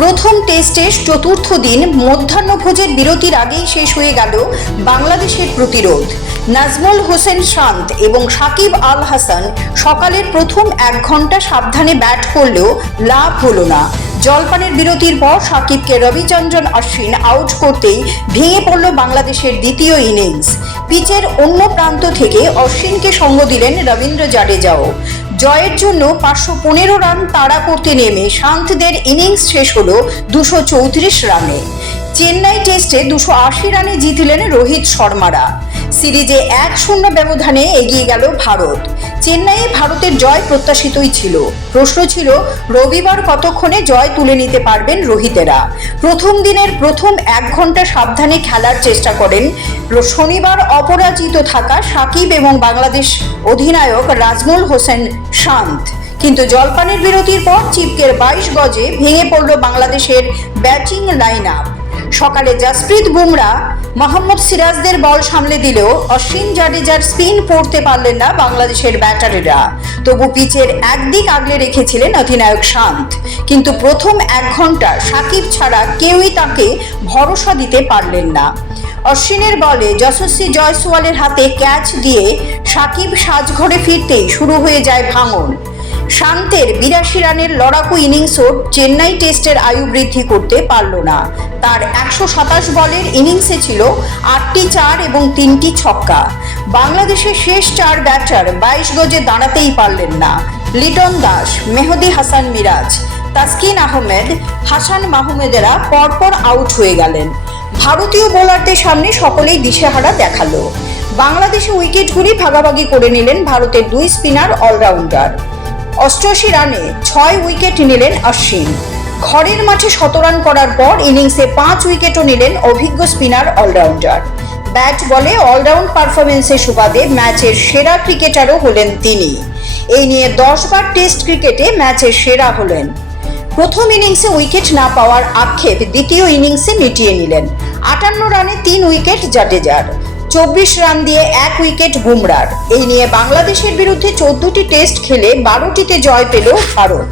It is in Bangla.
প্রথম টেস্টের চতুর্থ দিন মধ্যাহ্নভোজের বিরতির আগেই শেষ হয়ে গেল বাংলাদেশের প্রতিরোধ। নাজমুল হোসেন শান্ত এবং সাকিব আল হাসান সকালের প্রথম 1 ঘন্টা সাবধানে ব্যাট করলেও লাভ হলো না। জলপানের বিরতির পর সাকিবকে রবিচন্দ্রন অশ্বিন আউট করতেই ভেঙে পড়ল বাংলাদেশের দ্বিতীয় ইনিংস। পিচের অন্য প্রান্ত থেকে অশ্বিনকে সঙ্গ দিলেন রবীন্দ্র জাডেজাও। জয়ের জন্য 515 রান তাড়া করতে নেমে শান্তদের ইনিংস শেষ হল 234 রানে। চেন্নাই টেস্টে 280 রানে জিতলেন রোহিত শর্মারা। সিরিজে 1-0 ব্যবধানে এগিয়ে গেল ভারত। চেন্নাইয়ে ভারতের জয় প্রত্যাশিতই ছিল। প্রশ্ন ছিল রবিবার কতক্ষণে জয় তুলে নিতে পারবেন রোহিতেরা। প্রথম দিনের প্রথম 1 ঘন্টা সাবধানে খেলার চেষ্টা করেন শনিবার অপরাজিত থাকা সাকিব এবং বাংলাদেশ অধিনায়ক নাজমুল হোসেন শান্ত। কিন্তু জলপানের বিরতির পর চিপকের 22 গজে ভেঙে পড়ল বাংলাদেশের ব্যাটিং লাইন আপ। সকালে জসপ্রীত বুমরা, মোহাম্মদ সিরাজদের বল সামলে দিলেও অশ্বিন জাডেজার স্পিন পড়তে পারলেন না বাংলাদেশের ব্যাটারিরা। তবু পিচের একদিক আগলে রেখেছিলেন অধিনায়ক শান্ত। কিন্তু প্রথম 1 ঘন্টা সাকিব ছাড়া কেউই তাকে ভরসা দিতে পারলেন না। অশ্বিনের বলে যশস্বী জয়সওয়ালের হাতে ক্যাচ দিয়ে সাকিব সাজঘরে ফিরতেই শুরু হয়ে যায় ভাঙন। শান্তের 82 রানের লড়াকু ইনিংসও চেন্নাই টেস্টের আয়ু বৃদ্ধি করতে পারল না। তার 127 বলের ইনিংসে ছিল 8টি 4 এবং 3টি ছক্কা। বাংলাদেশের শেষ 4 ব্যাটার 22 গজে দাঁড়াতেই পারলেন না। লিটন দাস, মেহেদী হাসান মিরাজ, তাসকিন আহমেদ, হাসান মাহমুদেরা পরপর আউট হয়ে গেলেন। ভারতীয় বোলারদের সামনে সকলেই দিশেহারা দেখালো। বাংলাদেশে উইকেটগুলি ভাগাভাগি করে নিলেন ভারতের 2 স্পিনার অলরাউন্ডার। 88 রানে 6 উইকেট নিলেন অশ্বিন। ঘরের মাঠে 100 রান করার পর ইনিংসে 5 উইকেটও নিলেন অভিজ্ঞ স্পিনার অলরাউন্ডার। ব্যাট বলে অলরাউন্ড পারফরমেন্সের সুবাদে ম্যাচের সেরা ক্রিকেটারও হলেন তিনি। এই নিয়ে 10 বার টেস্ট ক্রিকেটে ম্যাচের সেরা হলেন। প্রথম ইনিংসে উইকেট না পাওয়ার আক্ষেপ দ্বিতীয় ইনিংসে মিটিয়ে নিলেন। 58 রানে 3 উইকেট জাডেজার, 24 রান দিয়ে 1 উইকেট বুমরার। এই নিয়ে বাংলাদেশের বিরুদ্ধে 14টি টেস্ট খেলে 12টিতে জয় পেল ভারত।